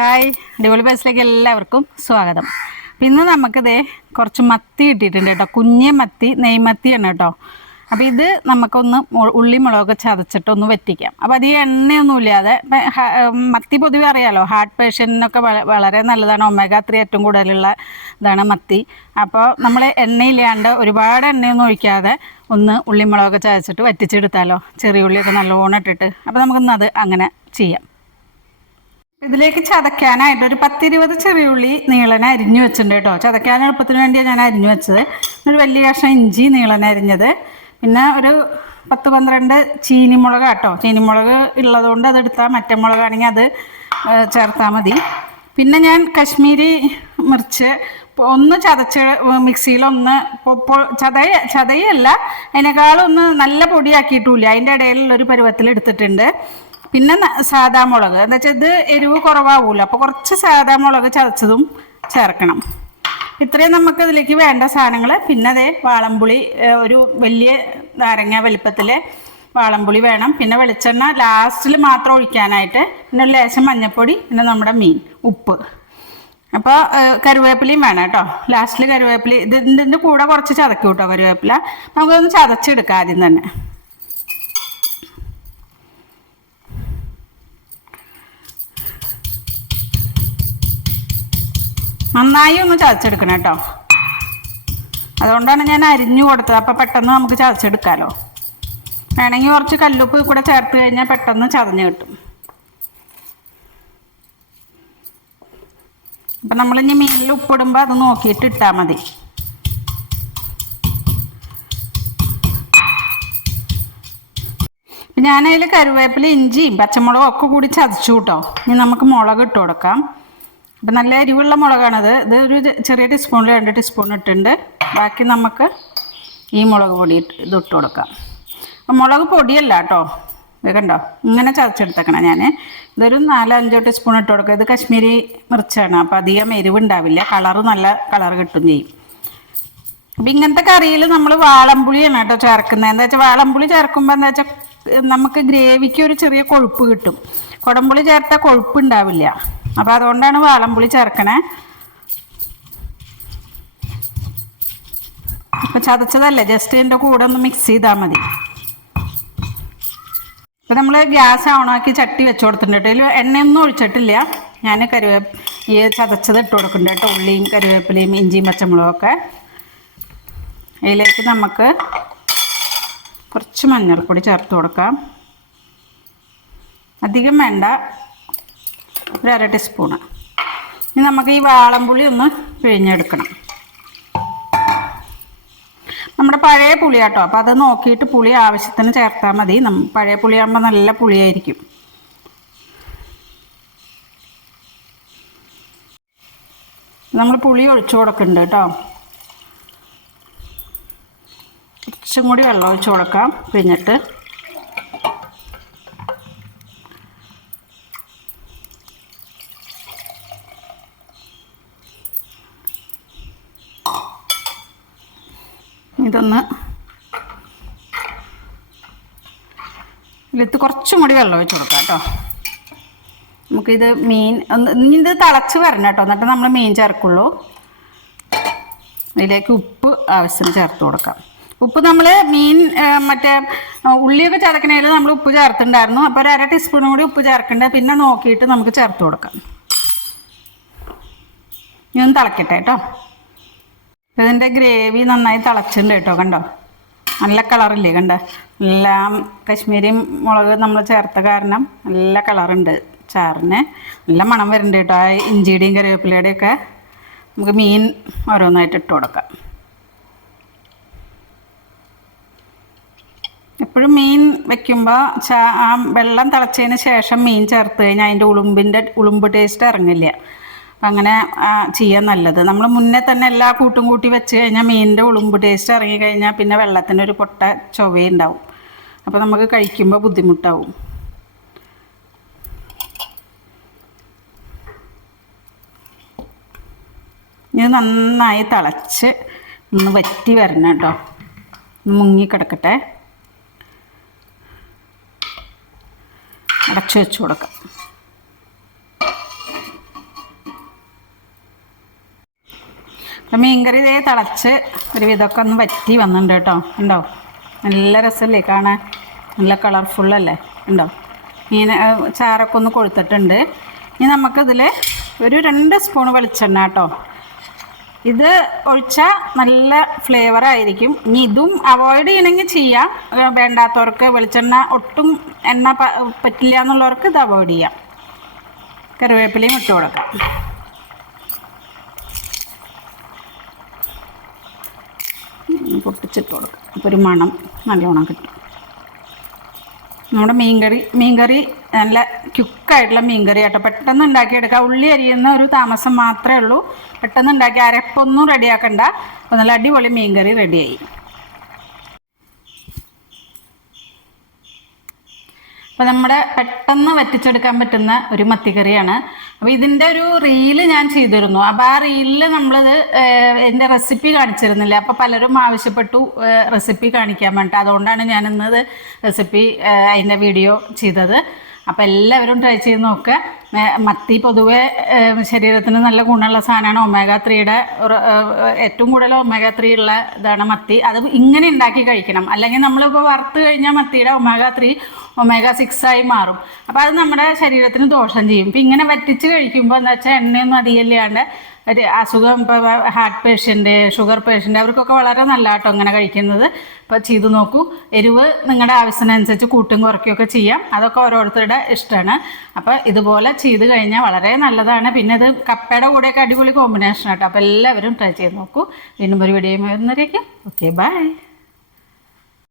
Hi അടിപൊളി ബസ്സിലേക്ക് എല്ലാവർക്കും സ്വാഗതം. പിന്നെ നമുക്കിത് കുറച്ച് മത്തി കിട്ടിയിട്ടുണ്ട് കേട്ടോ. കുഞ്ഞ് മത്തി നെയ്മത്തിയാണ് കേട്ടോ. അപ്പോൾ ഇത് നമുക്കൊന്ന് ഉള്ളി മുളകൊക്കെ ചതച്ചിട്ട് ഒന്ന് വറ്റിക്കാം. അപ്പോൾ അധികം എണ്ണയൊന്നുമില്ലാതെ മത്തി പൊതുവെ അറിയാലോ ഹാർട്ട് പേഷ്യന്റിനൊക്കെ വള- വളരെ നല്ലതാണ്. ഒമേഗ ത്രീ ഏറ്റവും കൂടുതലുള്ള ഇതാണ് മത്തി. അപ്പോൾ നമ്മൾ എണ്ണയില്ലാണ്ട് ഒരുപാട് എണ്ണയൊന്നും ഒഴിക്കാതെ ഒന്ന് ഉള്ളി മുളകൊക്കെ ചതച്ചിട്ട് വറ്റിച്ചെടുത്താലോ ചെറിയ ഉള്ളിയൊക്കെ നല്ലോണം ഇട്ടിട്ട്. അപ്പോൾ നമുക്കൊന്ന് അത് അങ്ങനെ ചെയ്യാം. ഇതിലേക്ക് ചതയ്ക്കാനായിട്ട് ഒരു പത്തിരുപത് ചെറിയുള്ളി നീളന അരിഞ്ഞു വെച്ചിട്ടുണ്ട് കേട്ടോ. ചതയ്ക്കാൻ എളുപ്പത്തിന് വേണ്ടിയാണ് ഞാൻ അരിഞ്ഞു വെച്ചത്. ഒരു വലിയ കഷ്ണം ഇഞ്ചി നീളന അരിഞ്ഞത്. പിന്നെ ഒരു പത്ത് പന്ത്രണ്ട് ചീനിമുളക് കേട്ടോ. ചീനിമുളക് ഉള്ളതുകൊണ്ട് അതെടുത്താൽ മറ്റേ മുളകാണെങ്കിൽ അത് ചേർത്താൽ മതി. പിന്നെ ഞാൻ കശ്മീരി മിർച്ച് ഒന്ന് ചതച്ച് മിക്സിയിലൊന്ന് ഒന്ന് ചതയ ചതയല്ല. അതിനേക്കാളും ഒന്ന് നല്ല പൊടിയാക്കിയിട്ടില്ല. അതിന്റെ ഇടയിലുള്ളൊരു പരുവത്തിൽ എടുത്തിട്ടുണ്ട്. പിന്നെ സാദാ മുളക്. എന്താ വെച്ചാൽ ഇത് എരിവ് കുറവാകൂല അപ്പോൾ കുറച്ച് സാദാ മുളക് ചതച്ചതും ചേർക്കണം. ഇത്രയും നമുക്ക് ഇതിലേക്ക് വേണ്ട സാധനങ്ങൾ പിന്നെ അതേ വാളംപുളി ഒരു വലിയ നാരങ്ങ വലിപ്പത്തിൽ വാളംപുളി വേണം. പിന്നെ വെളിച്ചെണ്ണ ലാസ്റ്റിൽ മാത്രം ഒഴിക്കാനായിട്ട് പിന്നെ ലേശം മഞ്ഞൾപ്പൊടി പിന്നെ നമ്മുടെ മീൻ ഉപ്പ്. അപ്പോൾ കരുവേപ്പിലയും വേണം കേട്ടോ. ലാസ്റ്റിൽ കരുവേപ്പില ഇത് ഇതിന്റെ കൂടെ കുറച്ച് ചതക്കി കേട്ടോ കരുവേപ്പില നമുക്കൊന്ന് ചതച്ചെടുക്കാം ആദ്യം തന്നെ. നന്നായി ഒന്ന് ചതച്ചെടുക്കണം കേട്ടോ. അതുകൊണ്ടാണ് ഞാൻ അരിഞ്ഞു കൊടുത്തത്. അപ്പോൾ പെട്ടെന്ന് നമുക്ക് ചതച്ചെടുക്കാമല്ലോ വേണമെങ്കിൽ കുറച്ച് കല്ലുപ്പ് കൂടെ ചേർത്ത് കഴിഞ്ഞാൽ പെട്ടെന്ന് ചതഞ്ഞ് കിട്ടും. അപ്പം നമ്മളിനി മീനിൽ ഉപ്പിടുമ്പോൾ അത് നോക്കിയിട്ട് ഇട്ടാൽ മതി. ഞാനതിൽ കരുവേപ്പില ഇഞ്ചിയും പച്ചമുളകും ഒക്കെ കൂടി ചതച്ചു കേട്ടോ. ഇനി നമുക്ക് മുളക് ഇട്ട് കൊടുക്കാം. അപ്പം നല്ല എരിവുള്ള മുളകാണത്. ഇത് ഒരു ചെറിയ ടീസ്പൂണിൽ രണ്ട് ടീസ്പൂൺ ഇട്ടിട്ടുണ്ട്. ബാക്കി നമുക്ക് ഈ മുളക് പൊടി ഇത് ഇട്ട് കൊടുക്കാം. മുളക് പൊടിയല്ല കേട്ടോ. ഇത് കണ്ടോ? ഇങ്ങനെ ചതച്ചെടുത്തേക്കണം ഞാൻ ഇതൊരു നാലോ അഞ്ചോ ടീസ്പൂൺ ഇട്ട് കൊടുക്കുക. ഇത് കശ്മീരി മിർച്ചാണ്. അപ്പോൾ അധികം എരിവുണ്ടാവില്ല. കളറ് നല്ല കളർ കിട്ടും ചെയ്യും. അപ്പം ഇങ്ങനത്തെ കറിയിൽ നമ്മൾ വാളംപുളിയാണ് കേട്ടോ ചേർക്കുന്നത്. എന്താ വെച്ചാൽ വാളംപുളി ചേർക്കുമ്പോൾ എന്താ വെച്ചാൽ നമുക്ക് ഗ്രേവിക്ക് ഒരു ചെറിയ കൊഴുപ്പ് കിട്ടും. കുടംപുളി ചേർത്താൽ കൊഴുപ്പ് ഉണ്ടാവില്ല. അപ്പോൾ അതുകൊണ്ടാണ് വാളംപുളി ചേർക്കണേ. ഇപ്പം ചതച്ചതല്ലേ? ജസ്റ്റ് ഇതിന്റെ കൂടെ ഒന്ന് മിക്സ് ചെയ്താൽ മതി. ഇപ്പം നമ്മൾ ഗ്യാസ് ഓണാക്കി ചട്ടി വെച്ച് കൊടുത്തിട്ടുണ്ട് ഇതിൽ എണ്ണയൊന്നും ഒഴിച്ചിട്ടില്ല. ഞാൻ കരുവേപ്പ് ഈ ചതച്ചത് ഇട്ട് കൊടുക്കുന്നുണ്ട് കേട്ടോ. ഉള്ളിയും കരുവേപ്പിലയും ഇഞ്ചിയും പച്ചമുളകും ഒക്കെ ഇതിലേക്ക് നമുക്ക് കുറച്ച് മഞ്ഞൾപ്പൊടി ചേർത്ത് കൊടുക്കാം. അധികം വേണ്ട. ഒരു അര ടീസ്പൂണ്. ഇനി നമുക്ക് ഈ വാളംപുളി ഒന്ന് പിഴിഞ്ഞെടുക്കണം. നമ്മുടെ പഴയ പുളിയാട്ടോ. അപ്പോൾ അത് നോക്കിയിട്ട് പുളി ആവശ്യത്തിന് ചേർത്താൽ മതി. പഴയ പുളിയാകുമ്പോൾ നല്ല പുളിയായിരിക്കും. നമ്മൾ പുളി ഒഴിച്ചു കൊടുക്കുന്നുണ്ട് കേട്ടോ. കുറച്ചും കൂടി വെള്ളം ഒഴിച്ചു കൊടുക്കാം. പിഴിഞ്ഞിട്ട് ഇതൊന്ന് ഇതിലത്ത് കുറച്ചും കൂടി വെള്ളം ഒഴിച്ച് കൊടുക്കാം കേട്ടോ. നമുക്കിത് മീൻ ഒന്ന് ഇത് തിളച്ച് വരണം കേട്ടോ. എന്നിട്ട് നമ്മൾ മീൻ ചേർക്കുള്ളൂ. ഇതിലേക്ക് ഉപ്പ് ആവശ്യത്തിന് ചേർത്ത് കൊടുക്കാം. ഉപ്പ് നമ്മൾ മീൻ മറ്റേ ഉള്ളിയൊക്കെ ചതക്കണേൽ നമ്മൾ ഉപ്പ് ചേർത്തിട്ടുണ്ടായിരുന്നു അപ്പോൾ ഒരു അര ടീസ്പൂൺ കൂടി ഉപ്പ് ചേർക്കേണ്ടത് പിന്നെ നോക്കിയിട്ട് നമുക്ക് ചേർത്ത് കൊടുക്കാം. ഇനി ഒന്ന് തിളക്കട്ടെ കേട്ടോ. ഇതിന്റെ ഗ്രേവി നന്നായി തിളച്ചിട്ടുണ്ട് കേട്ടോ കണ്ടോ? നല്ല കളറില്ലേ കണ്ട? എല്ലാം കശ്മീരി മുളക് നമ്മൾ ചേർത്ത കാരണം നല്ല കളറുണ്ട് ചാറിന്. നല്ല മണം വരുന്നുണ്ട് കേട്ടോ. ആ ഇഞ്ചിയുടെയും കറിവേപ്പിലയുടെയും ഒക്കെ നമുക്ക് മീൻ ഓരോന്നായിട്ട് ഇട്ട് കൊടുക്കാം. എപ്പോഴും മീൻ വെക്കുമ്പോൾ ആ വെള്ളം തിളച്ചതിന് ശേഷം മീൻ ചേർത്ത് കഴിഞ്ഞാൽ അതിന്റെ ഉളുമ്പിന്റെ ഉളുമ്പ് ടേസ്റ്റ് ഇറങ്ങില്ല. അങ്ങനെ ചെയ്യാൻ നല്ലത്. നമ്മൾ മുന്നേ തന്നെ എല്ലാ കൂട്ടും കൂട്ടി വെച്ച് കഴിഞ്ഞാൽ മീനിന്റെ ഉളുമ്പ് ടേസ്റ്റ് ഇറങ്ങി കഴിഞ്ഞാൽ പിന്നെ വെള്ളത്തിന്റെ ഒരു പൊട്ട ചൊവയുണ്ടാവും അപ്പോൾ നമുക്ക് കഴിക്കുമ്പോൾ ബുദ്ധിമുട്ടാവും. ഇത് നന്നായി തിളച്ച് ഒന്ന് വറ്റി വരണം കേട്ടോ. മുങ്ങി കിടക്കട്ടെ. അടച്ചു വെച്ച് കൊടുക്കാം. അപ്പം മീൻകറി ഇതേ തിളച്ച് ഒരു വിധമൊക്കെ ഒന്ന് വറ്റി വന്നിട്ടുണ്ട് കേട്ടോ. ഉണ്ടോ? നല്ല രസമല്ലേ കാണാൻ? നല്ല കളർഫുള്ളല്ലേ ഉണ്ടോ? മീൻ ചാറൊക്കെ ഒന്ന് കൊഴുത്തിട്ടുണ്ട്. ഇനി നമുക്കിതിൽ ഒരു രണ്ട് സ്പൂൺ വെളിച്ചെണ്ണ കേട്ടോ. ഇത് ഒഴിച്ചാൽ നല്ല ഫ്ലേവർ ആയിരിക്കും. ഇനി ഇതും അവോയ്ഡ് ചെയ്യണമെങ്കിൽ ചെയ്യാം. വേണ്ടാത്തവർക്ക് വെളിച്ചെണ്ണ ഒട്ടും എണ്ണ പറ്റില്ല എന്നുള്ളവർക്ക് ഇത് അവോയ്ഡ് ചെയ്യാം. കറിവേപ്പിലയും ഇട്ട് കൊടുക്കാം. പൊട്ടിച്ചിട്ട് കൊടുക്കാം. അപ്പോൾ ഒരു മണം നല്ലോണം കിട്ടും. നമ്മുടെ മീൻകറി മീൻകറി നല്ല ക്യുക്കായിട്ടുള്ള മീൻകറി കേട്ടോ പെട്ടെന്ന് ഉണ്ടാക്കിയെടുക്കുക ഉള്ളി അരിയുന്ന ഒരു താമസം മാത്രമേ ഉള്ളൂ. പെട്ടെന്ന് ഉണ്ടാക്കി അരപ്പൊന്നും റെഡിയാക്കണ്ട. അപ്പോൾ നല്ല അടിപൊളി മീൻകറി റെഡിയായി. അപ്പോൾ നമ്മുടെ പെട്ടെന്ന് വറ്റിച്ചെടുക്കാൻ പറ്റുന്ന ഒരു മത്തിക്കറിയാണ്. അപ്പോൾ ഇതിന്റെ ഒരു റീൽ ഞാൻ ചെയ്തിരുന്നു. അപ്പോൾ ആ റീലിൽ നമ്മളത് എന്റെ റെസിപ്പി കാണിച്ചിരുന്നില്ല? അപ്പോൾ പലരും ആവശ്യപ്പെട്ടു റെസിപ്പി കാണിക്കാൻ വേണ്ടി അതുകൊണ്ടാണ് ഞാൻ ഇന്നത് റെസിപ്പി അതിന്റെ വീഡിയോ ചെയ്തത്. അപ്പോൾ എല്ലാവരും ട്രൈ ചെയ്ത് നോക്കുക മത്തി പൊതുവെ ശരീരത്തിന് നല്ല ഗുണമുള്ള സാധനമാണ്. ഒമേഗ ത്രീയുടെ ഏറ്റവും കൂടുതൽ ഒമേഗ ത്രീ ഉള്ള ഇതാണ് മത്തി. അത് ഇങ്ങനെ ഉണ്ടാക്കി കഴിക്കണം. അല്ലെങ്കിൽ നമ്മളിപ്പോൾ വറുത്ത് കഴിഞ്ഞാൽ മത്തിയുടെ ഒമേഗ ത്രീ ഒമേഗ സിക്സ് ആയി മാറും. അപ്പോൾ അത് നമ്മുടെ ശരീരത്തിന് ദോഷം ചെയ്യും. ഇപ്പം ഇങ്ങനെ വറ്റിച്ച് കഴിക്കുമ്പോൾ എന്താ വെച്ചാൽ എണ്ണയൊന്നും അധികമില്ലാണ്ട് ഒരു അസുഖം ഇപ്പോൾ ഹാർട്ട് പേഷ്യന്റ് ഷുഗർ പേഷ്യന്റ് അവർക്കൊക്കെ വളരെ നല്ല കേട്ടോ ഇങ്ങനെ കഴിക്കുന്നത്. അപ്പോൾ ചെയ്തു നോക്കൂ. എരിവ് നിങ്ങളുടെ ആവശ്യത്തിനനുസരിച്ച് കൂട്ടും കുറയ്ക്കുകയൊക്കെ ചെയ്യാം. അതൊക്കെ ഓരോരുത്തരുടെ ഇഷ്ടമാണ്. അപ്പോൾ ഇതുപോലെ ചെയ്ത് കഴിഞ്ഞാൽ വളരെ നല്ലതാണ്. പിന്നെ ഇത് കപ്പയുടെ കൂടെയൊക്കെ അടിപൊളി കോമ്പിനേഷൻ ആട്ടോ. അപ്പോൾ എല്ലാവരും ട്രൈ ചെയ്ത് നോക്കൂ. വീണ്ടും ഒരു വീഡിയോ വരുന്നവരേക്കും. Okay bye